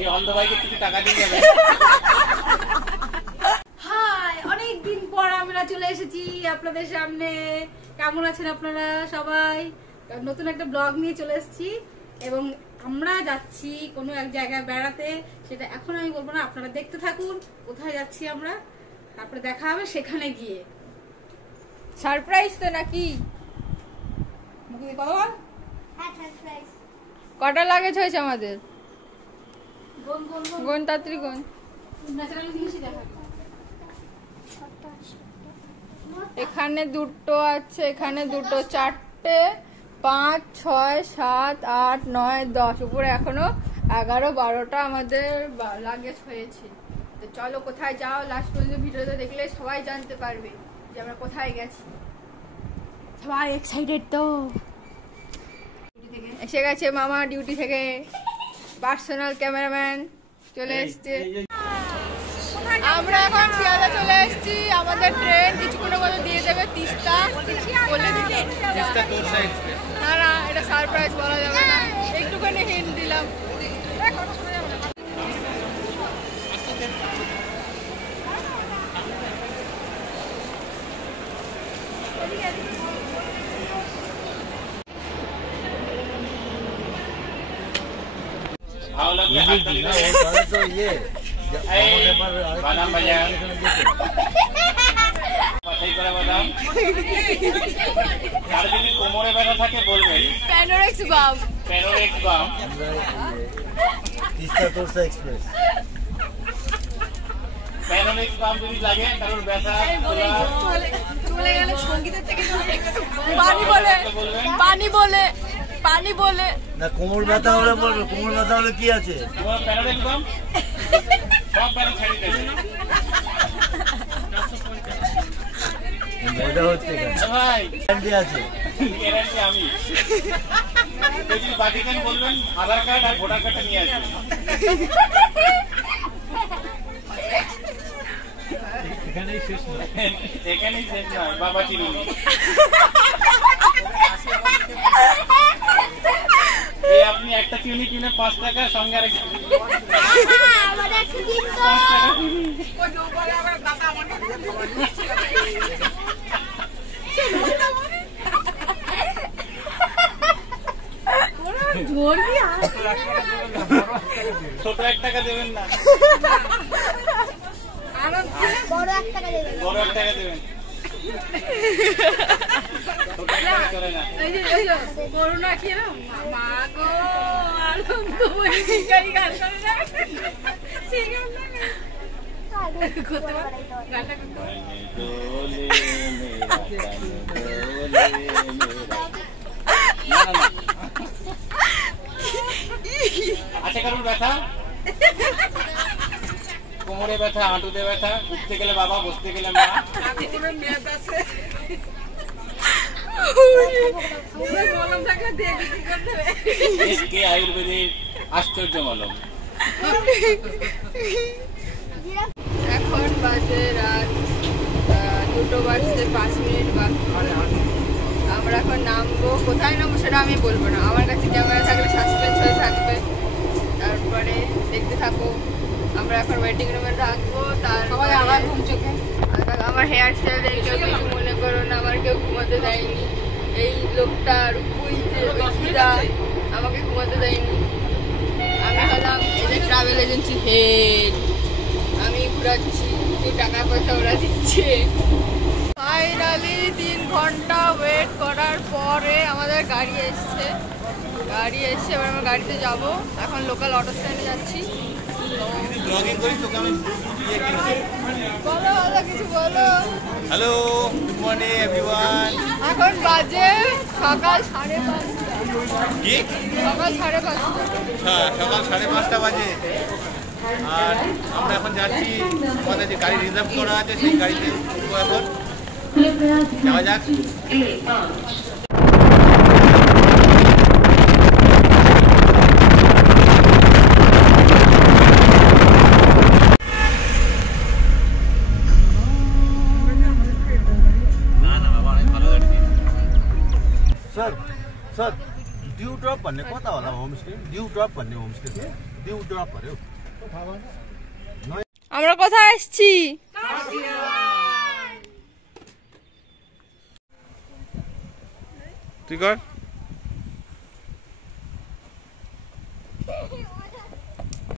এই অন্ধ ভাইকে কিছু টাকা দিয়ে যাবে। হাই, অনেকদিন পর আমরা চলে এসেছি আপনাদের সামনে। কেমন আছেন আপনারা সবাই? নতুন একটা ব্লগ নিয়ে চলে এসেছি এবং আমরা যাচ্ছি কোনো এক জায়গায় বেড়াতে। সেটা এখন আমি বলবো না, আপনারা দেখতে থাকুন কোথায় যাচ্ছি আমরা, তারপরে দেখা হবে সেখানে গিয়ে। সারপ্রাইজ তো নাকি? কটা লাগেজ হয়েছে আমাদের? গোন তাড়াতাড়ি গোন। এখানে দুটো আছে, এখানে দুটো, 4টে, 5, 6, 7, 8, 9, 10, উপরে এখনো 11, 12টা আমাদের লাগেজ হয়েছে। তো চলো কোথায় যাও, লাস্ট পর্যন্ত ভিডিওতে দেখলে সবাই জানতে পারবে যে আমরা কোথায় গেছি। সবাই এক্সাইটেড তো? এসে গেছে মামা ডিউটি থেকে, পার্সোনাল ক্যামেরাম্যান চলে এসছে। আমরা এখন শিয়ালদা চলে এসেছি। আমাদের ট্রেন কিছুক্ষণের মধ্যে দিয়ে দেবে তিস্তা। বলে দিতে না না, এটা সারপ্রাইজ বলা যাবে না, একটুখানি হিন্ট দিলাম। বাদাম ভাজা, মাথায় করা বাদাম। তার যদি কোমরে ব্যথা থাকে বলবেন প্যানোরেক্স বাম। প্যানোরেক্স বাম। তিস্তা তোরসা এক্সপ্রেস। প্যানোরেক্স বাম যদি লাগে কারোর ব্যথা চলে গেলে সঙ্গীতের থেকে পানি বলে, পানি বলে, পানি বলে না, কোমর ব্যথা হলে বলবে। কোমর ব্যথা হলে কি আছে? তোমার প্যানোরেক্স বাম সব ব্যথা ছেড়ে দেবে। ওটা হচ্ছে ভাই গ্যারান্টি আছে, গ্যারান্টি আমি। যদি বাকি কেন বলবেন আধার কার্ড আর ভোটার কার্ডটা নিয়ে আসবেন। এখানেই শেষ নয়, বাবা চিরুনি। আপনি একটা চিউনি কিনে 5 টাকা, সঙ্গে আরেক ছোট 1 টাকা দেবেন না, বড় 1 টাকা দেবেন। করোনা কি না মা গো, আনন্দ বই গান করে না, ঠিক আছে আচ্ছা, কারণ ব্যথা, কোমরে ব্যথা, হাঁটুতে ব্যথা, উঠতে গেলে বাবা, বসতে গেলে মা। আয়ুর্বেদের আশ্চর্য মলম। এখন বাজে রাত 2:05 বাকি। আমরা এখন নামবো, কোথায় নামবো সেটা আমি বলবো না, আমার কাছে ক্যামেরা থাকলে সাসপেন্স হয়ে থাকবে। তারপরে দেখতে থাকো। আমরা এখন ওয়েটিং রুমে থাকবো। তারপরে আমার হেয়ার স্টাইল দেখে কিছু মনে করো না, আমার কেউ ঘুমাতে দেয়নি। এই লোকটার আমাকে ঘুমাতে দেয়নি। আমি হলাম এদের ট্রাভেল এজেন্সি হেড, আমি ঘুরাচ্ছি, কিছু টাকা পয়সা ওরা দিচ্ছে। ফাইনালি 3 ঘন্টা ওয়েট করার পরে আমাদের গাড়ি এসছে। এবার আমরা গাড়িতে যাব। এখন লোকাল অটো স্ট্যান্ডে যাচ্ছি। বলো কিছু বলো। Hello, good morning everyone. এখন বাজে সকাল 5:30। কি? সকাল 5:30। হ্যাঁ, সকাল 5:30 বাজে। আর আমরা এখন যাচ্ছি, আমাদের যে গাড়ি রিজার্ভ করা আছে সেই গাড়িতে এখন যাওয়া যাক। Sir, due drop भन्ने कता होला होमस्टे डिउ ड्रप भन्ने होमस्टे छ डिउ ड्रप अरे আমরা কোথায় আসছি তুই কর